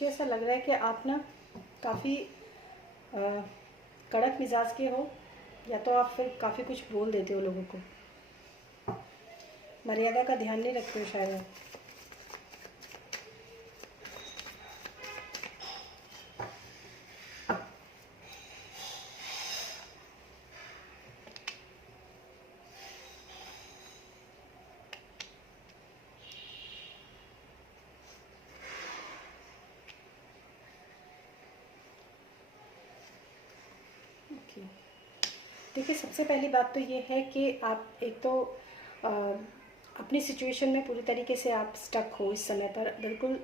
मुझे ऐसा लग रहा है कि आप ना काफ़ी कड़क मिजाज के हो, या तो आप फिर काफ़ी कुछ बोल देते हो लोगों को, मर्यादा का ध्यान नहीं रखते हो शायद आप। देखिए, सबसे पहली बात तो ये है कि आप एक तो अपनी सिचुएशन में पूरी तरीके से आप स्टक हो इस समय पर, बिल्कुल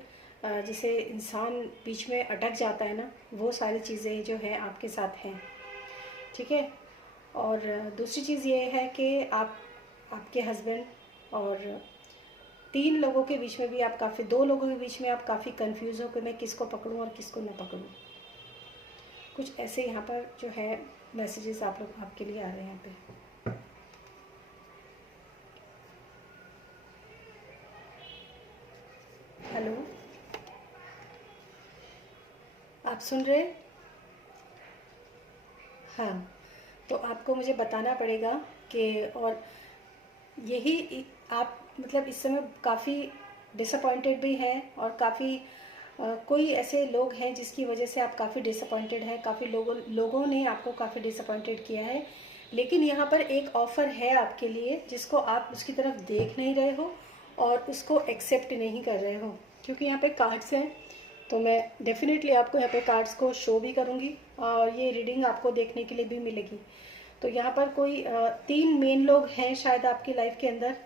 जैसे इंसान बीच में अटक जाता है ना, वो सारी चीज़ें जो है आपके साथ हैं, ठीक है। और दूसरी चीज़ ये है कि आपके हस्बैंड और 3 लोगों के बीच में भी आप काफ़ी, 2 लोगों के बीच में आप काफ़ी कंफ्यूज हो कि मैं किसको पकड़ूं और किसको ना पकड़ूं। कुछ ऐसे यहाँ पर जो है मैसेजेस आपके लिए आ रहे हैं यहाँ पे। हेलो, आप सुन रहे? हाँ, तो आपको मुझे बताना पड़ेगा कि, और यही आप मतलब इस समय काफ़ी डिसअपॉइंटेड भी हैं, और काफ़ी कोई ऐसे लोग हैं जिसकी वजह से आप काफ़ी डिसअपॉइंटेड हैं, काफ़ी लोगों ने आपको काफ़ी डिसअपॉइंटेड किया है। लेकिन यहाँ पर एक ऑफ़र है आपके लिए, जिसको आप उसकी तरफ देख नहीं रहे हो और उसको एक्सेप्ट नहीं कर रहे हो, क्योंकि यहाँ पे कार्ड्स हैं। तो मैं डेफिनेटली आपको यहाँ पे कार्ड्स को शो भी करूँगी, और ये रीडिंग आपको देखने के लिए भी मिलेगी। तो यहाँ पर कोई 3 मेन लोग हैं शायद आपकी लाइफ के अंदर,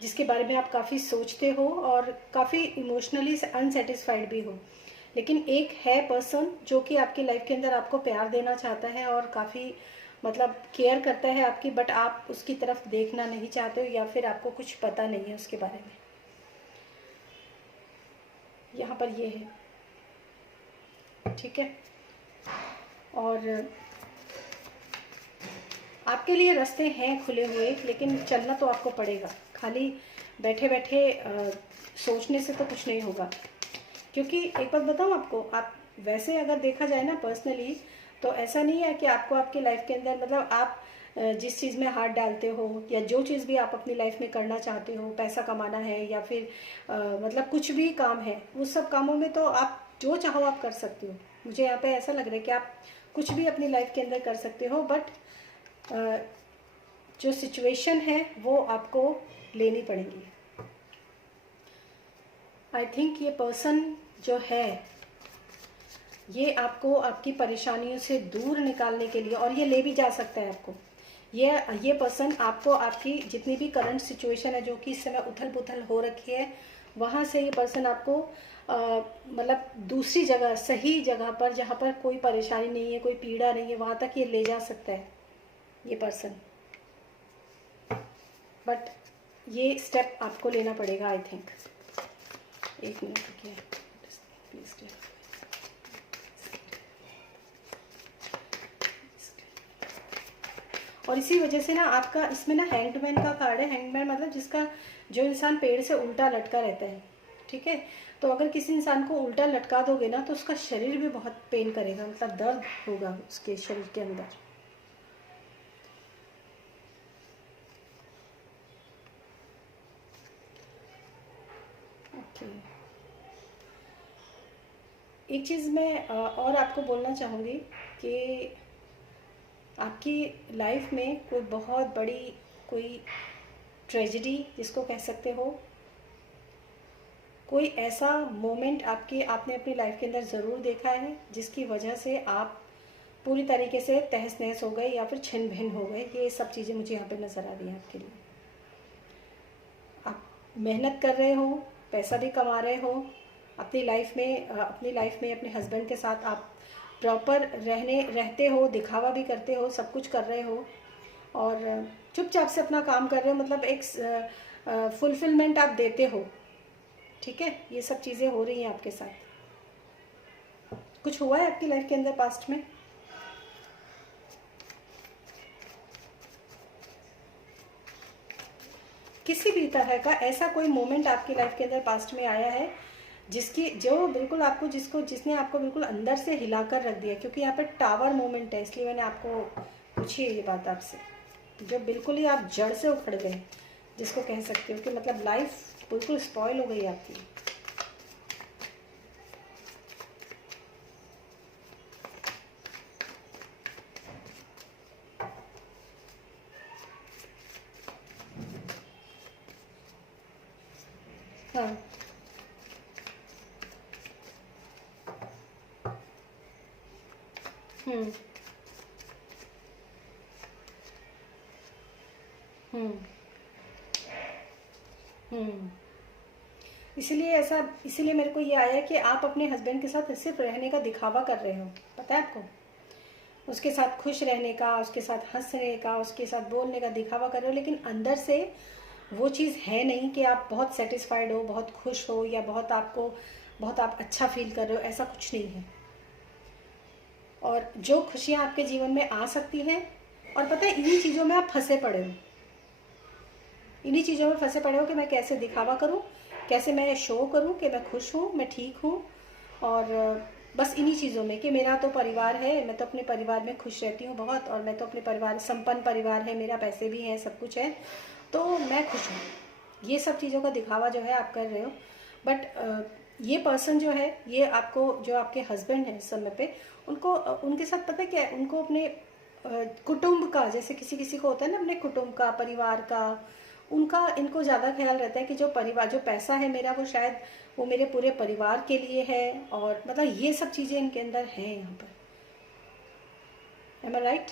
जिसके बारे में आप काफ़ी सोचते हो और काफ़ी इमोशनली अनसेटिस्फाइड भी हो। लेकिन एक है पर्सन जो कि आपकी लाइफ के अंदर आपको प्यार देना चाहता है और काफ़ी मतलब केयर करता है आपकी, बट आप उसकी तरफ देखना नहीं चाहते हो, या फिर आपको कुछ पता नहीं है उसके बारे में। यहाँ पर ये है, ठीक है। और आपके लिए रास्ते हैं खुले हुए, लेकिन चलना तो आपको पड़ेगा। खाली बैठे बैठे सोचने से तो कुछ नहीं होगा। क्योंकि एक बात बताऊँ आपको, आप वैसे अगर देखा जाए ना पर्सनली, तो ऐसा नहीं है कि आपको आपकी लाइफ के अंदर मतलब आप जिस चीज़ में हाथ डालते हो, या जो चीज़ भी आप अपनी लाइफ में करना चाहते हो, पैसा कमाना है या फिर मतलब कुछ भी काम है, उस सब कामों में तो आप जो चाहो आप कर सकते हो। मुझे यहाँ पे ऐसा लग रहा है कि आप कुछ भी अपनी लाइफ के अंदर कर सकते हो, बट जो सिचुएशन है वो आपको लेनी पड़ेगी। आई थिंक ये पर्सन जो है, ये आपको आपकी परेशानियों से दूर निकालने के लिए, और ये ले भी जा सकता है आपको, ये पर्सन आपको आपकी जितनी भी करंट सिचुएशन है जो कि इस समय उथल पुथल हो रखी है, वहाँ से ये पर्सन आपको मतलब दूसरी जगह, सही जगह पर, जहाँ पर कोई परेशानी नहीं है, कोई पीड़ा नहीं है, वहाँ तक ये ले जा सकता है ये पर्सन। बट ये स्टेप आपको लेना पड़ेगा आई थिंक। एक मिनट रुकिए प्लीज। और इसी वजह से ना आपका इसमें ना हैंगमैन का कार्ड है। हैंगमैन मतलब जिसका, जो इंसान पेड़ से उल्टा लटका रहता है, ठीक है। तो अगर किसी इंसान को उल्टा लटका दोगे ना, तो उसका शरीर भी बहुत पेन करेगा, मतलब दर्द होगा उसके शरीर के अंदर। ओके, एक चीज़ मैं और आपको बोलना चाहूँगी कि आपकी लाइफ में कोई बहुत बड़ी कोई ट्रेजेडी जिसको कह सकते हो, कोई ऐसा मोमेंट आपने अपनी लाइफ के अंदर ज़रूर देखा है, जिसकी वजह से आप पूरी तरीके से तहस नहस हो गए या फिर छिन भिन हो गए। ये सब चीज़ें मुझे यहाँ पे नज़र आ रही हैं आपके लिए। आप मेहनत कर रहे हो, पैसा भी कमा रहे हो, अपनी लाइफ में अपने हस्बैंड के साथ आप प्रॉपर रहते हो, दिखावा भी करते हो, सब कुछ कर रहे हो, और चुपचाप से अपना काम कर रहे हो, मतलब एक फुलफिलमेंट आप देते हो, ठीक है। ये सब चीज़ें हो रही हैं आपके साथ। कुछ हुआ है आपकी लाइफ के अंदर पास्ट में? किसी भी तरह का ऐसा कोई मोमेंट आपकी लाइफ के अंदर पास्ट में आया है जिसकी जो बिल्कुल आपको जिसने आपको बिल्कुल अंदर से हिलाकर रख दिया, क्योंकि यहाँ पे टावर मोमेंट है, इसलिए मैंने आपको पूछी है ये बात आपसे, जो बिल्कुल ही आप जड़ से उखड़ गए, जिसको कह सकते हो कि मतलब लाइफ बिल्कुल स्पॉइल हो गई आपकी। हाँ। हम्म। हम्म। हम्म। इसीलिए मेरे को ये आया कि आप अपने हस्बैंड के साथ सिर्फ रहने का दिखावा कर रहे हो, पता है आपको, उसके साथ खुश रहने का, उसके साथ हंसने का, उसके साथ बोलने का दिखावा कर रहे हो, लेकिन अंदर से वो चीज़ है नहीं कि आप बहुत सेटिस्फाइड हो, बहुत खुश हो, या बहुत आप अच्छा फील कर रहे हो, ऐसा कुछ नहीं है। और जो खुशियाँ आपके जीवन में आ सकती हैं, और पता है इन्हीं चीज़ों में आप फंसे पड़े हो, इन्हीं चीज़ों में फंसे पड़े हो कि मैं कैसे दिखावा करूं, कैसे मैं शो करूं कि मैं खुश हूं, मैं ठीक हूं, और बस इन्हीं चीज़ों में कि मेरा तो परिवार है, मैं तो अपने परिवार में खुश रहती हूँ बहुत, और मैं तो अपने परिवार, संपन्न परिवार है मेरा, पैसे भी हैं, सब कुछ है, तो मैं खुश हूँ। ये सब चीज़ों का दिखावा जो है आप कर रहे हो। बट ये पर्सन जो है, ये आपको, जो आपके हस्बैंड हैं इस समय पे, उनको उनके साथ पता है क्या है, उनको अपने कुटुंब का, जैसे किसी किसी को होता है ना अपने कुटुंब का, परिवार का, उनका इनको ज़्यादा ख्याल रहता है कि जो परिवार, जो पैसा है मेरा, वो शायद वो मेरे पूरे परिवार के लिए है, और मतलब ये सब चीज़ें इनके अंदर हैं यहाँ पर। एम आई राइट?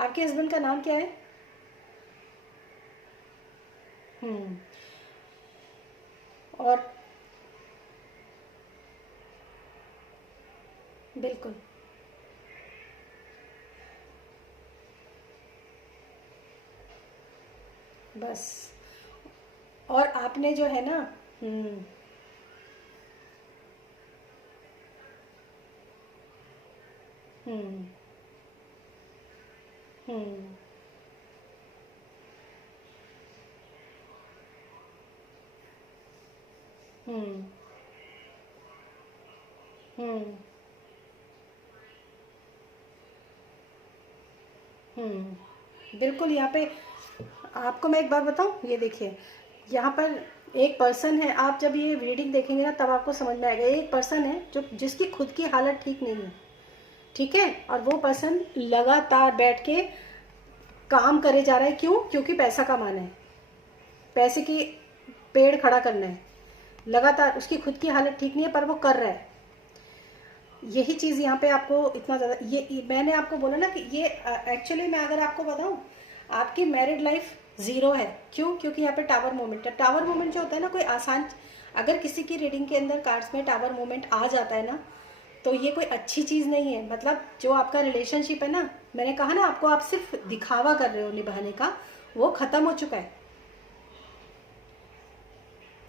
आपके हस्बैंड का नाम क्या है? हम्म। और बिल्कुल, बस। और आपने जो है ना, हम्म। हम्म। हम्म। हम्म। हम्म। बिल्कुल। यहाँ पे आपको मैं एक बात बताऊँ, ये देखिए, यहाँ पर एक पर्सन है, आप जब ये रीडिंग देखेंगे ना तब आपको समझ में आएगा, एक पर्सन है जो जिसकी खुद की हालत ठीक नहीं है, ठीक है, और वो पर्सन लगातार बैठ के काम करे जा रहा है, क्यों? क्योंकि पैसा कमाना है, पैसे की पेड़ खड़ा करना है, लगातार उसकी खुद की हालत ठीक नहीं है पर वो कर रहा है। यही चीज़ यहाँ पे आपको इतना ज़्यादा, ये मैंने आपको बोला ना कि ये एक्चुअली मैं अगर आपको बताऊँ, आपकी मैरिड लाइफ ज़ीरो है। क्यों? क्योंकि यहाँ पे टावर मोमेंट है। टावर मोमेंट जो होता है ना, कोई आसान, अगर किसी की रीडिंग के अंदर कार्ड्स में टावर मोमेंट आ जाता है ना, तो ये कोई अच्छी चीज़ नहीं है। मतलब जो आपका रिलेशनशिप है ना, मैंने कहा ना आपको, आप सिर्फ दिखावा कर रहे हो निभाने का, वो ख़त्म हो चुका है।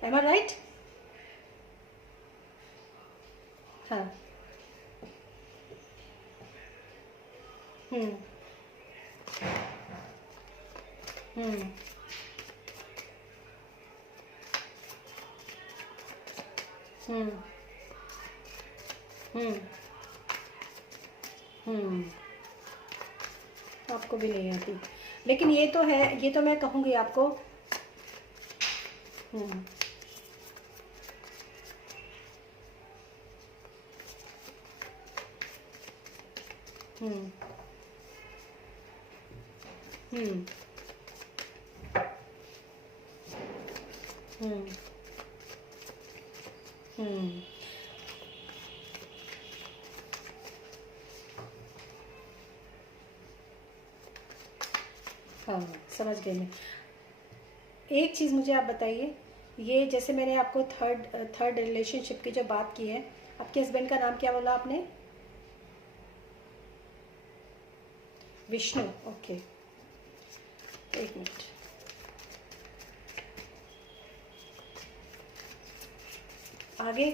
एम आई राइट? हाँ। हम्म। हम्म। हम्म। हम्म। हम्म। आपको भी नहीं आती, लेकिन ये तो है, ये तो मैं कहूँगी आपको। हम्म। हम्म। हम्म। हम्म। हम्म। हाँ, समझ गई मैं। एक चीज़ मुझे आप बताइए, ये जैसे मैंने आपको थर्ड थर्ड रिलेशनशिप की जो बात की है, आपके हस्बैंड का नाम क्या बोला आपने? विष्णु। ओके, एक मिनट। आगे?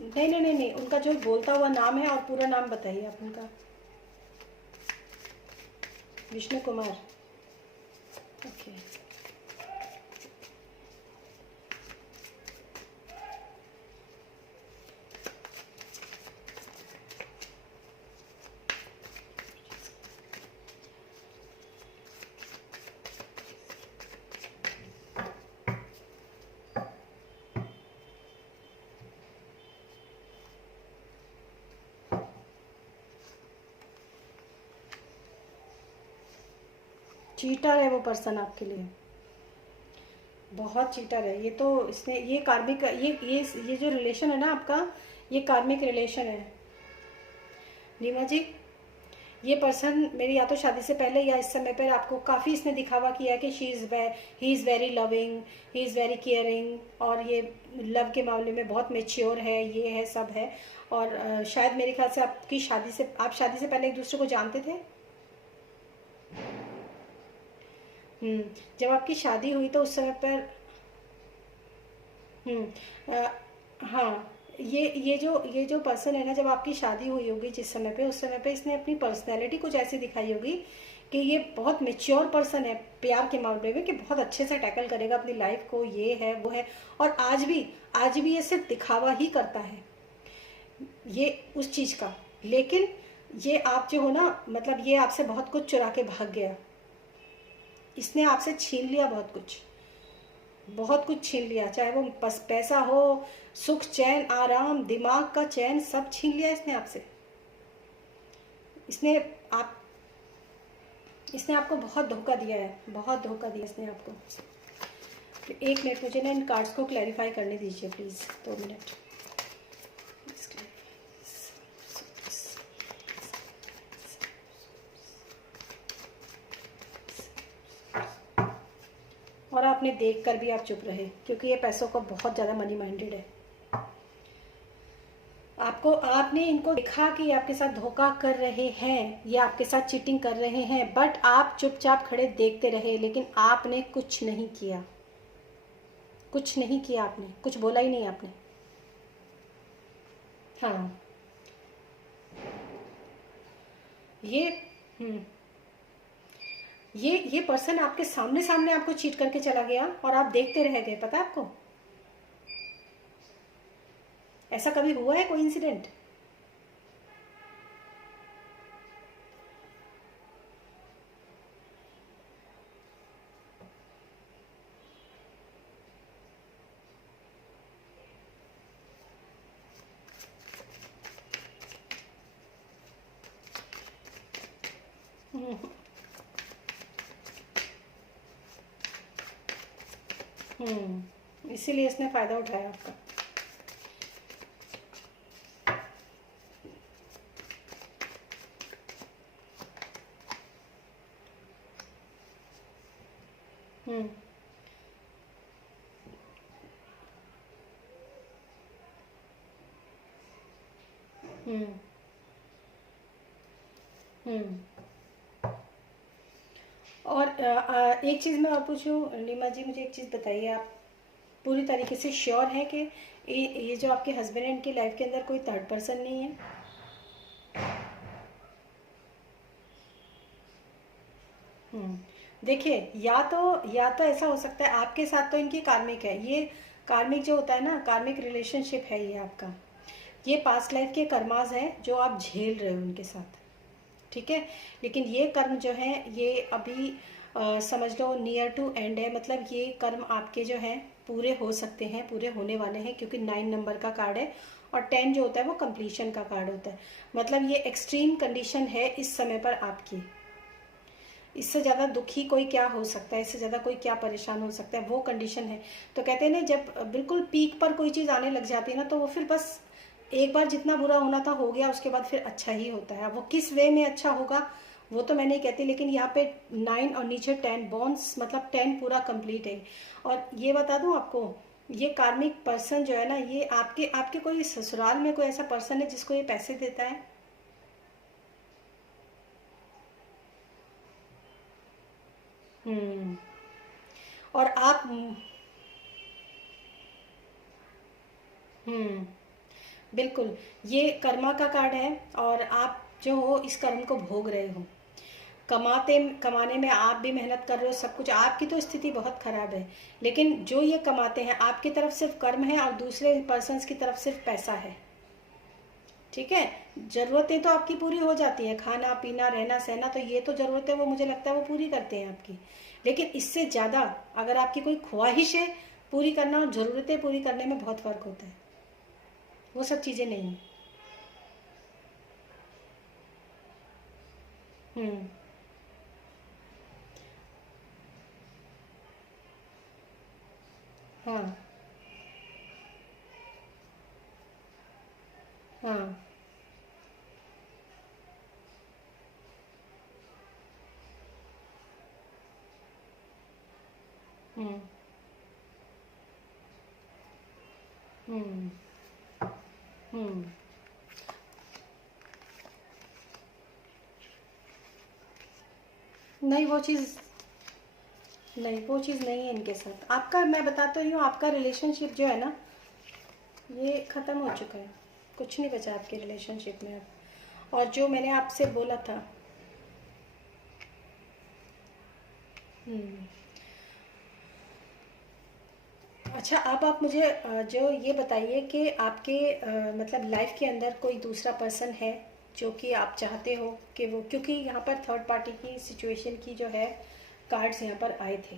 नहीं नहीं नहीं नहीं, उनका जो बोलता हुआ नाम है, और पूरा नाम बताइए आप उनका। विष्णु कुमार। ओके। चीटर है वो पर्सन आपके लिए, बहुत चीटर है ये। तो इसने ये कार्मिक, ये जो रिलेशन है ना आपका, ये कार्मिक रिलेशन है नीमा जी। ये पर्सन मेरी या तो शादी से पहले या इस समय पर आपको काफ़ी इसने दिखावा किया कि he is very loving, he is very caring, और ये लव के मामले में बहुत मेच्योर है, ये है सब है। और शायद मेरे ख्याल से आप शादी से पहले एक दूसरे को जानते थे। जब आपकी शादी हुई तो उस समय पर हाँ, ये जो पर्सन है ना, जब आपकी शादी हुई होगी जिस समय पे, उस समय पे इसने अपनी पर्सनैलिटी कुछ ऐसी दिखाई होगी कि ये बहुत मेच्योर पर्सन है प्यार के मामले में, कि बहुत अच्छे से टैकल करेगा अपनी लाइफ को, ये है वो है। और आज भी ये सिर्फ दिखावा ही करता है ये उस चीज़ का। लेकिन ये आप जो हो ना, मतलब ये आपसे बहुत कुछ चुरा के भाग गया, इसने आपसे छीन लिया बहुत कुछ छीन लिया, चाहे वो पैसा हो, सुख चैन आराम, दिमाग का चैन, सब छीन लिया इसने आपसे। इसने आपको बहुत धोखा दिया है, बहुत धोखा दिया इसने आपको। तो 1 मिनट मुझे ना इन कार्ड्स को क्लैरिफाई करने दीजिए प्लीज़, 2 मिनट। और आपने देखकर भी आप चुप रहे, क्योंकि ये पैसों को बहुत ज़्यादा मनी माइंडेड है। आपने इनको देखा कि आपके साथ धोखा कर रहे हैं, ये आपके साथ चीटिंग कर रहे हैं, बट आप चुपचाप खड़े देखते रहे, लेकिन आपने कुछ नहीं किया, आपने कुछ बोला ही नहीं आपने। हाँ, ये ये पर्सन आपके सामने आपको चीट करके चला गया और आप देखते रह गए। पता है आपको, ऐसा कभी हुआ है कोई इंसिडेंट? इसीलिए इसने फायदा उठाया आपका। हम्म हम्म हम्म और एक चीज़ मैं और पूछूं नीमा जी, मुझे एक चीज़ बताइए, आप पूरी तरीके से श्योर हैं कि ये जो आपके हस्बैंड है, इनकी लाइफ के अंदर कोई थर्ड पर्सन नहीं है? देखिए, या तो ऐसा हो सकता है आपके साथ तो इनकी कार्मिक है, ये कार्मिक जो होता है ना, कार्मिक रिलेशनशिप है ये आपका। ये पास्ट लाइफ के कर्मास हैं जो आप झेल रहे हो उनके साथ, ठीक है। लेकिन ये कर्म जो है ये अभी समझ लो नियर टू एंड है, मतलब ये कर्म आपके जो हैं पूरे हो सकते हैं, पूरे होने वाले हैं, क्योंकि 9 नंबर का कार्ड है और 10 जो होता है वो कंप्लीशन का कार्ड होता है। मतलब ये एक्सट्रीम कंडीशन है इस समय पर आपकी। इससे ज़्यादा दुखी कोई क्या हो सकता है, इससे ज़्यादा कोई क्या परेशान हो सकता है, वो कंडीशन है। तो कहते हैं ना, जब बिल्कुल पीक पर कोई चीज़ आने लग जाती है ना, तो वो फिर बस एक बार जितना बुरा होना था हो गया, उसके बाद फिर अच्छा ही होता है। वो किस वे में अच्छा होगा वो तो मैं नहीं कहती, लेकिन यहाँ पे 9 और नीचे 10 बॉन्ड्स, मतलब 10 पूरा कंप्लीट है। और ये बता दूँ आपको, ये कार्मिक पर्सन जो है ना, ये आपके आपके कोई ससुराल में कोई ऐसा पर्सन है जिसको ये पैसे देता है? हम्म और आप हम्म बिल्कुल, ये कर्मा का कार्ड है और आप जो हो इस कर्म को भोग रहे हो। कमाने में आप भी मेहनत कर रहे हो, सब कुछ, आपकी तो स्थिति बहुत खराब है, लेकिन जो ये कमाते हैं आपकी तरफ सिर्फ कर्म है और दूसरे पर्सन्स की तरफ सिर्फ पैसा है, ठीक है। जरूरतें तो आपकी पूरी हो जाती हैं, खाना पीना रहना सहना, तो ये तो जरूरतें वो मुझे लगता है वो पूरी करते हैं आपकी। लेकिन इससे ज़्यादा अगर आपकी कोई ख्वाहिशें पूरी करना और ज़रूरतें पूरी करने में बहुत फ़र्क होता है, वो सब चीज़ें नहीं हैं। हम्म हाँ हाँ। हम्म हम्म हम्म। नहीं वो चीज़, नहीं वो चीज़ नहीं है इनके साथ। आपका मैं बताता ही हूँ, आपका रिलेशनशिप जो है ना, ये ख़त्म हो चुका है। कुछ नहीं बचा आपके रिलेशनशिप में अब। और जो मैंने आपसे बोला था। हम्म। अच्छा, अब आप मुझे जो ये बताइए कि आपके मतलब लाइफ के अंदर कोई दूसरा पर्सन है जो कि आप चाहते हो कि वो, क्योंकि यहाँ पर थर्ड पार्टी की सिचुएशन की जो है कार्ड्स यहाँ पर आए थे।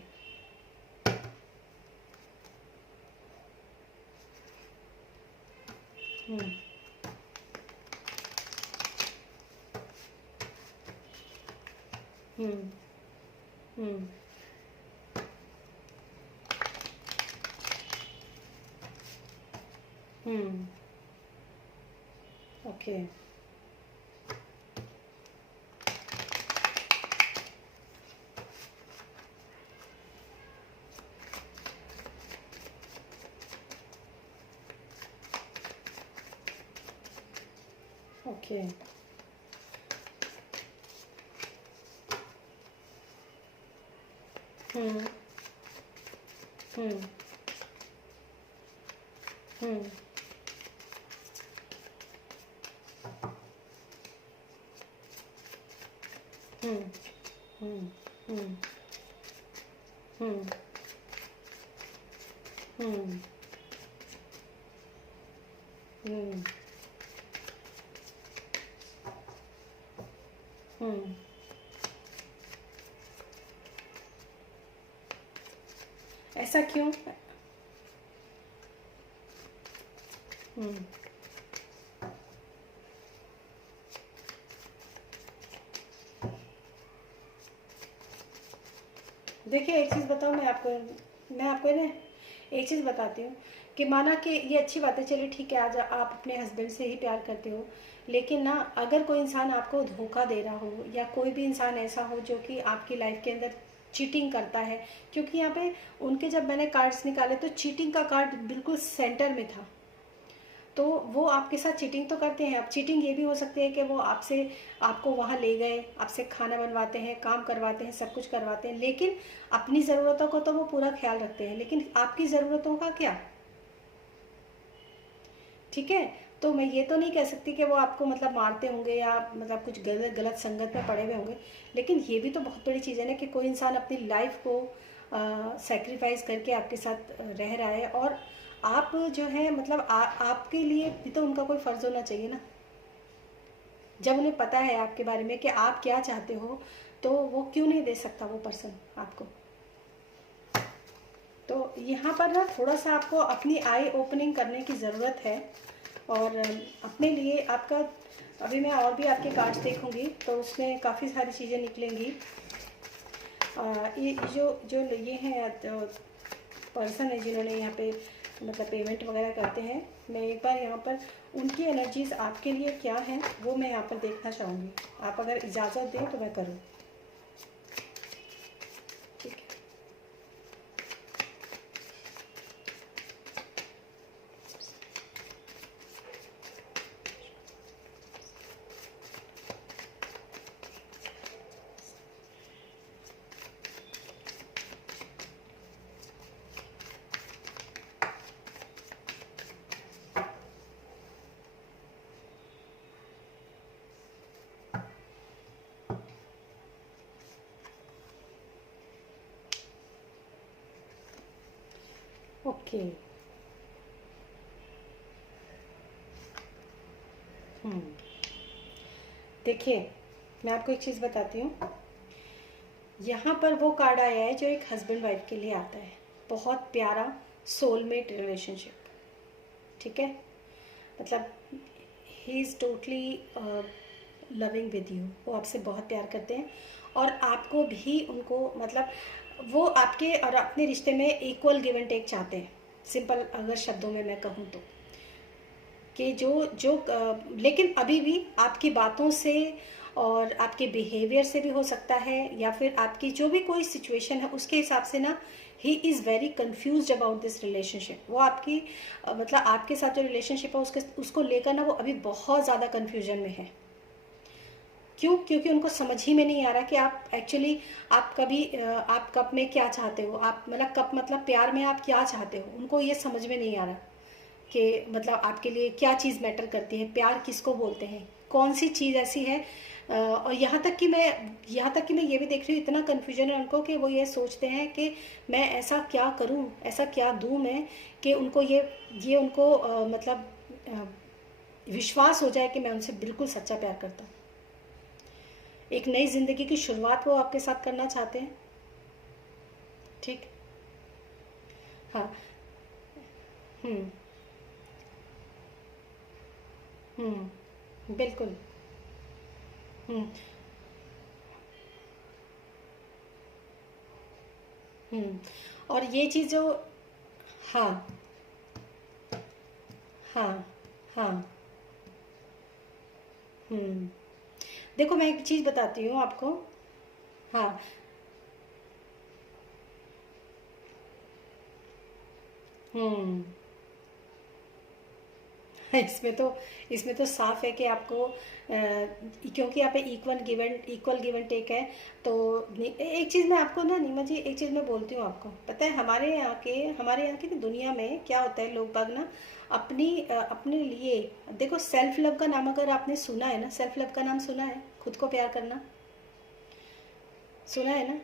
हम्म हम्म हम्म हम्म। ओके। ओके। हम्म हम्म हम्म हम्म हम्म हम्म हम्म हम्म हम्म हम्म। ऐसा क्यों? हम्म। देखिए एक चीज़ बताऊँ मैं आपको ना एक चीज़ बताती हूँ कि माना कि ये अच्छी बात है, चलिए ठीक है, आज आप अपने हस्बैंड से ही प्यार करते हो, लेकिन ना अगर कोई इंसान आपको धोखा दे रहा हो या कोई भी इंसान ऐसा हो जो कि आपकी लाइफ के अंदर चीटिंग करता है, क्योंकि यहाँ पे उनके जब मैंने कार्ड्स निकाले तो चीटिंग का कार्ड बिल्कुल सेंटर में था। तो वो आपके साथ चीटिंग तो करते हैं। अब चीटिंग ये भी हो सकती है कि वो आपसे, आपको वहाँ ले गए, आपसे खाना बनवाते हैं, काम करवाते हैं, सब कुछ करवाते हैं, लेकिन अपनी ज़रूरतों को तो वो पूरा ख्याल रखते हैं, लेकिन आपकी ज़रूरतों का क्या? ठीक है। तो मैं ये तो नहीं कह सकती कि वो आपको मतलब मारते होंगे या मतलब कुछ गलत गलत संगत में पड़े हुए होंगे, लेकिन ये भी तो बहुत बड़ी चीज़ है ना कि कोई इंसान अपनी लाइफ को सेक्रीफाइस करके आपके साथ रह रहा है, और आप जो है मतलब आपके लिए भी तो उनका कोई फ़र्ज़ होना चाहिए ना। जब उन्हें पता है आपके बारे में कि आप क्या चाहते हो, तो वो क्यों नहीं दे सकता वो पर्सन आपको? तो यहाँ पर ना थोड़ा सा आपको अपनी आई ओपनिंग करने की ज़रूरत है। और अपने लिए आपका, अभी मैं और भी आपके कार्ड्स देखूंगी तो उसमें काफ़ी सारी चीज़ें निकलेंगी। ये जो जो ये हैं पर्सन है जिन्होंने यहाँ पे मतलब पेमेंट वगैरह करते हैं, मैं एक बार यहाँ पर उनकी एनर्जीज आपके लिए क्या हैं वो मैं यहाँ पर देखना चाहूँगी। आप अगर इजाज़त दें तो मैं करूँ। ठीक है। ओके। हम्म। देखिए मैं आपको एक चीज़ बताती हूँ। यहाँ पर वो कार्ड आया है जो एक हस्बैंड वाइफ के लिए आता है, बहुत प्यारा सोलमेट रिलेशनशिप। ठीक है। मतलब he is totally loving with you, वो आपसे बहुत प्यार करते हैं और आपको भी उनको मतलब वो आपके और अपने रिश्ते में इक्वल गिव एंड टेक चाहते हैं। सिंपल अगर शब्दों में मैं कहूँ तो, कि लेकिन अभी भी आपकी बातों से और आपके बिहेवियर से भी हो सकता है, या फिर आपकी जो भी कोई सिचुएशन है उसके हिसाब से ना, he is very confuse about this relationship. वो आपकी मतलब आपके साथ जो रिलेशनशिप है उसको लेकर ना वो अभी बहुत ज़्यादा कन्फ्यूजन में है। क्यों? क्योंकि उनको समझ ही में नहीं आ रहा कि आप एक्चुअली आप कप में क्या चाहते हो, आप मतलब कप मतलब प्यार में आप क्या चाहते हो, उनको ये समझ में नहीं आ रहा कि मतलब आपके लिए क्या चीज़ मैटर करती है, प्यार किसको बोलते हैं, कौन सी चीज़ ऐसी है। और यहाँ तक कि मैं ये भी देख रही हूँ, इतना कन्फ्यूजन है उनको कि वो ये सोचते हैं कि मैं ऐसा क्या करूँ, ऐसा क्या दूँ मैं कि उनको ये उनको मतलब विश्वास हो जाए कि मैं उनसे बिल्कुल सच्चा प्यार करता हूँ। एक नई ज़िंदगी की शुरुआत वो आपके साथ करना चाहते हैं। ठीक। हाँ। हम्म। बिल्कुल। हम्म। हम्म। और ये चीज़ जो, हाँ हाँ हाँ। हम्म। देखो मैं एक चीज़ बताती हूँ आपको। हाँ। हम्म। इसमें तो साफ है कि आपको क्योंकि यहाँ पे इक्वल गिवन टेक है। तो एक चीज़ मैं आपको ना, नीमा जी, एक चीज़ मैं बोलती हूँ आपको, पता है हमारे यहाँ की ना दुनिया में क्या होता है, लोग बाग ना अपने लिए, देखो सेल्फ लव का नाम अगर आपने सुना है ना, सेल्फ लव का नाम सुना है, खुद को प्यार करना सुना है ना।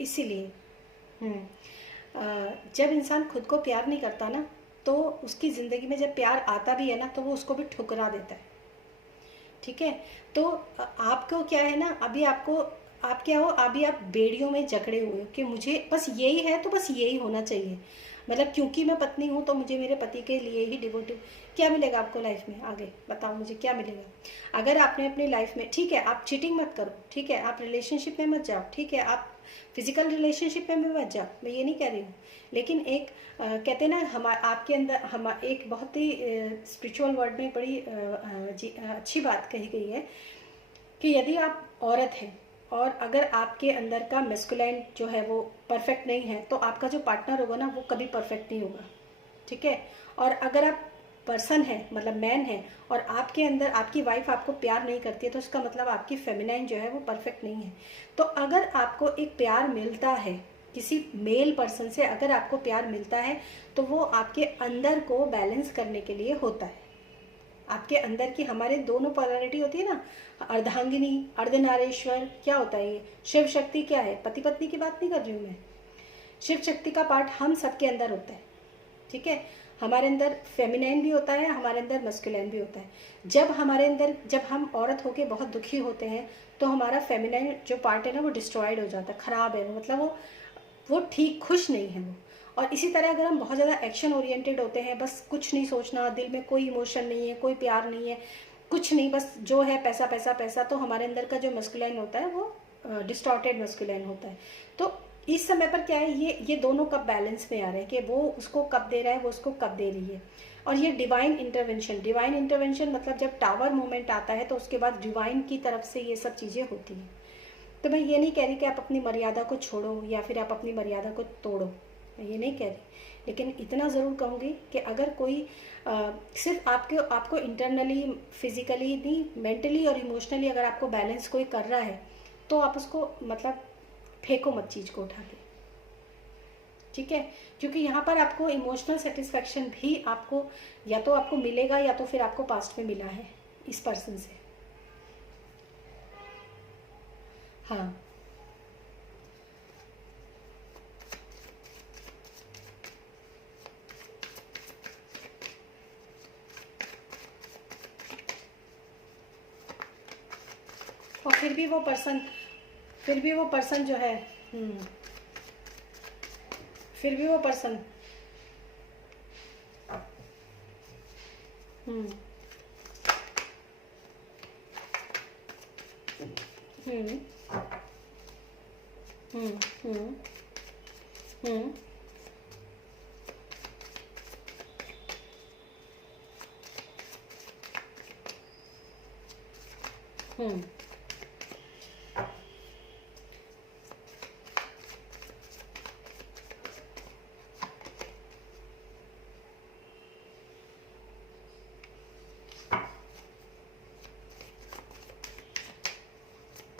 इसीलिए जब इंसान खुद को प्यार नहीं करता ना, तो उसकी ज़िंदगी में जब प्यार आता भी है ना, तो वो उसको भी ठुकरा देता है। ठीक है। तो आपको क्या है ना, अभी आपको आप क्या हो, अभी आप बेड़ियों में जकड़े हुए हो कि मुझे बस यही है तो बस यही होना चाहिए, मतलब क्योंकि मैं पत्नी हूँ तो मुझे मेरे पति के लिए ही डिवोटिव। क्या मिलेगा आपको लाइफ में आगे, बताओ मुझे क्या मिलेगा। अगर आपने अपनी लाइफ में, ठीक है आप चीटिंग मत करो, ठीक है आप रिलेशनशिप में मत जाओ, ठीक है आप फिजिकल रिलेशनशिप में भी मत जाओ, मैं ये नहीं कह रही हूँ, लेकिन एक कहते हैं ना, हम आपके अंदर हम एक बहुत ही स्पिरिचुअल वर्ड में बड़ी अच्छी बात कही गई है कि यदि आप औरत हैं और अगर आपके अंदर का मेस्कुलाइन जो है वो परफेक्ट नहीं है, तो आपका जो पार्टनर होगा ना वो कभी परफेक्ट नहीं होगा। ठीक है। और अगर आप पर्सन है, मतलब मैन है, और आपके अंदर आपकी वाइफ आपको प्यार नहीं करती है, तो उसका मतलब आपकी फेमिनाइन जो है वो परफेक्ट नहीं है। तो अगर आपको एक प्यार मिलता है किसी मेल पर्सन से, अगर आपको प्यार मिलता है तो वो आपके अंदर को बैलेंस करने के लिए होता है। आपके अंदर की हमारे दोनों पोलैरिटी होती है ना, अर्धांगिनी अर्धनारेश्वर, क्या होता है ये शिव शक्ति, क्या है, पति पत्नी की बात नहीं कर रही हूँ मैं, शिव शक्ति का पार्ट हम सबके अंदर होता है। ठीक है। हमारे अंदर फेमिनाइन भी होता है, हमारे अंदर मस्कुलाइन भी होता है। जब हम औरत होके बहुत दुखी होते हैं, तो हमारा फेमिनाइन जो पार्ट है ना वो डिस्ट्रॉयड हो जाता है, खराब है, मतलब वो ठीक खुश नहीं है वो। और इसी तरह अगर हम बहुत ज़्यादा एक्शन ओरिएंटेड होते हैं, बस कुछ नहीं सोचना, दिल में कोई इमोशन नहीं है, कोई प्यार नहीं है, कुछ नहीं, बस जो है पैसा पैसा पैसा, तो हमारे अंदर का जो मस्कुलाइन होता है वो डिस्टॉर्टेड मस्कुलाइन होता है। तो इस समय पर क्या है, ये दोनों कब बैलेंस में आ रहे हैं कि वो उसको कब दे रहा है, वो उसको कब दे रही है। और ये डिवाइन इंटरवेंशन मतलब जब टावर मोमेंट आता है तो उसके बाद डिवाइन की तरफ से ये सब चीज़ें होती हैं। तो मैं ये नहीं कह रही कि आप अपनी मर्यादा को छोड़ो या फिर आप अपनी मर्यादा को तोड़ो, मैं ये नहीं कह रही, लेकिन इतना ज़रूर कहूँगी कि अगर कोई सिर्फ आपको इंटरनली फिजिकली नहीं, मेंटली और इमोशनली अगर आपको बैलेंस कोई कर रहा है, तो आप उसको मतलब फेंको मत चीज़ को उठा के। ठीक है। क्योंकि यहाँ पर आपको इमोशनल सेटिस्फैक्शन भी आपको या तो आपको मिलेगा या तो फिर आपको पास्ट में मिला है इस पर्सन से। हाँ। और फिर भी वो पर्सन जो है, हम्म, फिर भी वो पर्सन, हम्म हम्म हम्म हम्म हम्म हम्म।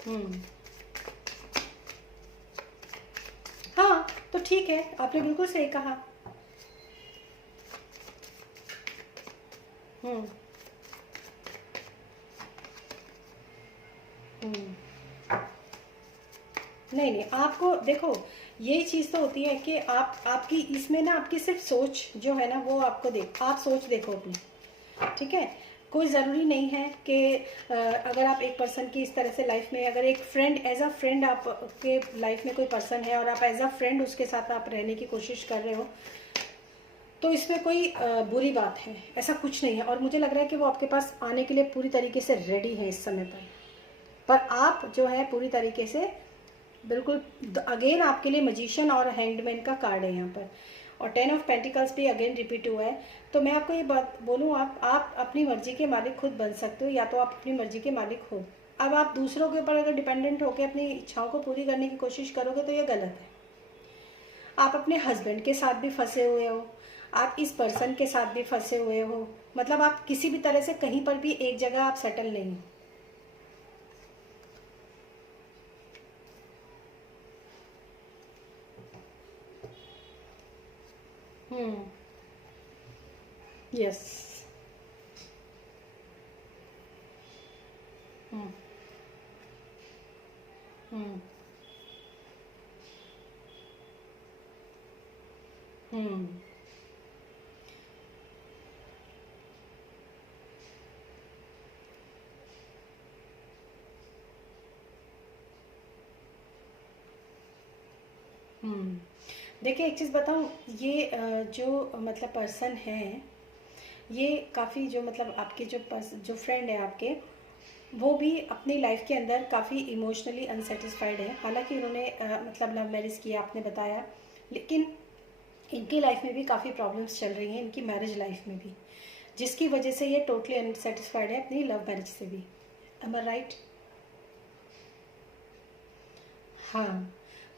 हम्म। हाँ, तो ठीक है, आपने बिल्कुल सही कहा। हम्म। हम्म। नहीं नहीं, आपको देखो, यही चीज़ तो होती है कि आपकी इसमें ना, आपकी सिर्फ सोच जो है ना, वो आपको आप सोच देखो अपनी। ठीक है, कोई ज़रूरी नहीं है कि अगर आप एक पर्सन की इस तरह से लाइफ में, अगर एक फ्रेंड, एज अ फ्रेंड आपके लाइफ में कोई पर्सन है और आप एज अ फ्रेंड उसके साथ आप रहने की कोशिश कर रहे हो, तो इसमें कोई बुरी बात है, ऐसा कुछ नहीं है। और मुझे लग रहा है कि वो आपके पास आने के लिए पूरी तरीके से रेडी है इस समय पर आप जो है पूरी तरीके से बिल्कुल। अगेन आपके लिए मजिशियन और हैंडमैन का कार्ड है यहाँ पर, और 10 ऑफ पेंटिकल्स भी अगेन रिपीट हुआ है। तो मैं आपको ये बात बोलूँ, आप अपनी मर्जी के मालिक खुद बन सकते हो, या तो आप अपनी मर्जी के मालिक हो। अब आप दूसरों के ऊपर अगर डिपेंडेंट होकर अपनी इच्छाओं को पूरी करने की कोशिश करोगे तो ये गलत है। आप अपने हस्बैंड के साथ भी फंसे हुए हो, आप इस पर्सन के साथ भी फंसे हुए हो, मतलब आप किसी भी तरह से कहीं पर भी एक जगह आप सेटल नहीं हो। हम्म। यस। हम्म। हम्म। हम्म। हम्म। देखिए, एक चीज़ बताऊँ, ये जो मतलब पर्सन है, ये काफ़ी जो मतलब आपके जो फ्रेंड है आपके, वो भी अपनी लाइफ के अंदर काफ़ी इमोशनली अनसेटिस्फाइड है। हालांकि उन्होंने मतलब लव मैरिज किया, आपने बताया, लेकिन इनकी लाइफ में भी काफ़ी प्रॉब्लम्स चल रही हैं, इनकी मैरिज लाइफ में भी, जिसकी वजह से ये टोटली अनसेटिस्फाइड है अपनी लव मैरिज से भी। एम आई राइट? हाँ।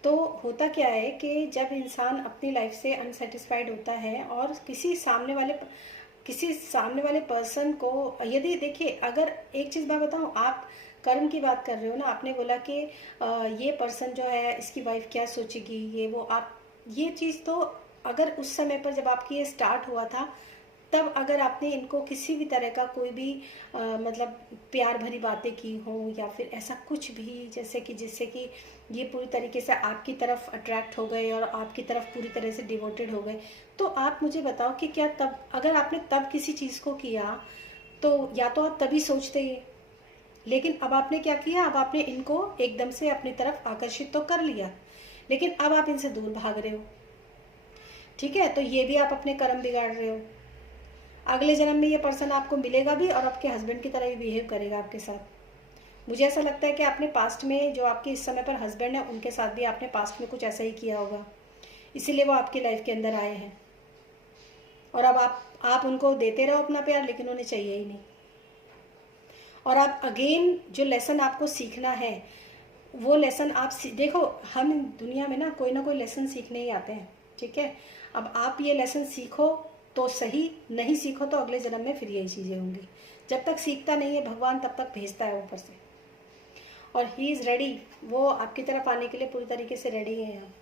तो होता क्या है कि जब इंसान अपनी लाइफ से अनसेटिस्फाइड होता है और किसी सामने वाले पर्सन को, यदि देखिए, अगर एक चीज़ मैं बताऊँ, आप कर्म की बात कर रहे हो ना, आपने बोला कि ये पर्सन जो है, इसकी वाइफ क्या सोचेगी, ये वो, आप ये चीज़ तो, अगर उस समय पर जब आपकी ये स्टार्ट हुआ था, तब अगर आपने इनको किसी भी तरह का कोई भी मतलब प्यार भरी बातें की हो, या फिर ऐसा कुछ भी, जैसे कि जिससे कि ये पूरी तरीके से आपकी तरफ अट्रैक्ट हो गए और आपकी तरफ पूरी तरह से डिवोटेड हो गए, तो आप मुझे बताओ कि क्या तब, अगर आपने तब किसी चीज़ को किया, तो या तो आप तभी सोचते ही, लेकिन अब आपने क्या किया, अब आपने इनको एकदम से अपनी तरफ आकर्षित तो कर लिया, लेकिन अब आप इनसे दूर भाग रहे हो। ठीक है, तो ये भी आप अपने कर्म बिगाड़ रहे हो। अगले जन्म में ये पर्सन आपको मिलेगा भी और आपके हस्बैंड की तरह ही बिहेव करेगा आपके साथ। मुझे ऐसा लगता है कि आपने पास्ट में, जो आपके इस समय पर हस्बैंड है, उनके साथ भी आपने पास्ट में कुछ ऐसा ही किया होगा, इसीलिए वो आपकी लाइफ के अंदर आए हैं। और अब आप उनको देते रहो अपना प्यार, लेकिन उन्हें चाहिए ही नहीं। और आप अगेन जो लेसन आपको सीखना है, वो लेसन आप देखो, हम दुनिया में ना कोई लेसन सीखने ही आते हैं। ठीक है, अब आप ये लेसन सीखो तो सही, नहीं सीखो तो अगले जन्म में फिर यही चीज़ें होंगी। जब तक सीखता नहीं है भगवान, तब तक भेजता है ऊपर से। और ही इज़ रेडी, वो आपकी तरफ आने के लिए पूरी तरीके से रेडी है यहाँ।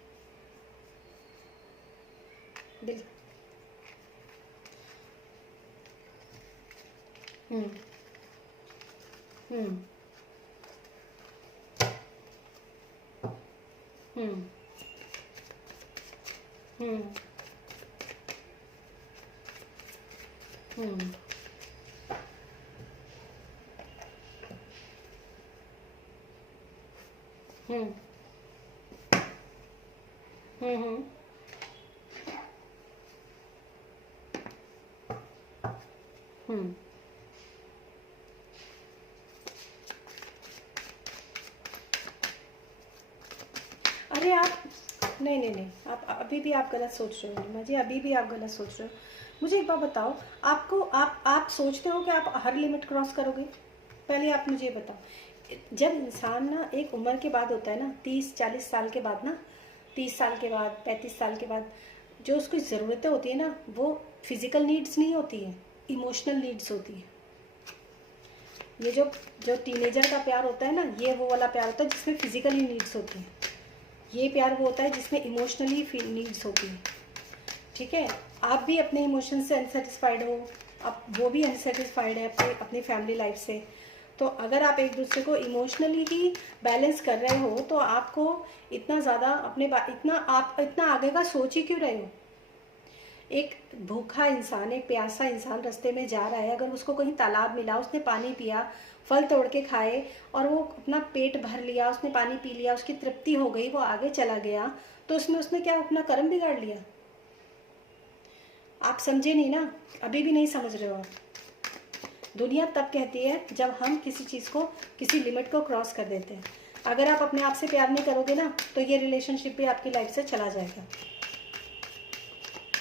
बिल हम्म। हम्म। हम्म। हम्म। हम्म। हम्म। हम्म। हम्म। अरे आप, नहीं नहीं नहीं, आप अभी भी आप गलत सोच रहे हो नीलिमा जी, अभी भी आप गलत सोच रहे हो। मुझे एक बात बताओ, आपको आप सोचते हो कि आप हर लिमिट क्रॉस करोगे? पहले आप मुझे बताओ, जब इंसान ना एक उम्र के बाद होता है ना, 30-40 साल के बाद ना, 30 साल के बाद, 35 साल के बाद, जो उसकी ज़रूरतें होती है ना, वो फिज़िकल नीड्स नहीं होती है, इमोशनल नीड्स होती है। ये जो जो टीनेजर का प्यार होता है ना, ये वो वाला प्यार होता है जिसमें फिज़िकली नीड्स होती हैं। ये प्यार वो होता है जिसमें इमोशनली नीड्स होती हैं। ठीक है, आप भी अपने इमोशन से अनसेटिस्फाइड हो, अब वो भी अनसेटिस्फाइड है अपनी फैमिली लाइफ से। तो अगर आप एक दूसरे को इमोशनली ही बैलेंस कर रहे हो, तो आपको इतना ज़्यादा इतना आगे का सोच ही क्यों रहे हो। एक भूखा इंसान, एक प्यासा इंसान रास्ते में जा रहा है, अगर उसको कहीं तालाब मिला, उसने पानी पिया, फल तोड़ के खाए और वो अपना पेट भर लिया, उसने पानी पी लिया, उसकी तृप्ति हो गई, वो आगे चला गया, तो उसने क्या अपना कर्म बिगाड़ लिया। आप समझे नहीं ना, अभी भी नहीं समझ रहे हो आप। दुनिया तब कहती है जब हम किसी चीज़ को, किसी लिमिट को क्रॉस कर देते हैं। अगर आप अपने आप से प्यार नहीं करोगे ना, तो ये रिलेशनशिप भी आपकी लाइफ से चला जाएगा।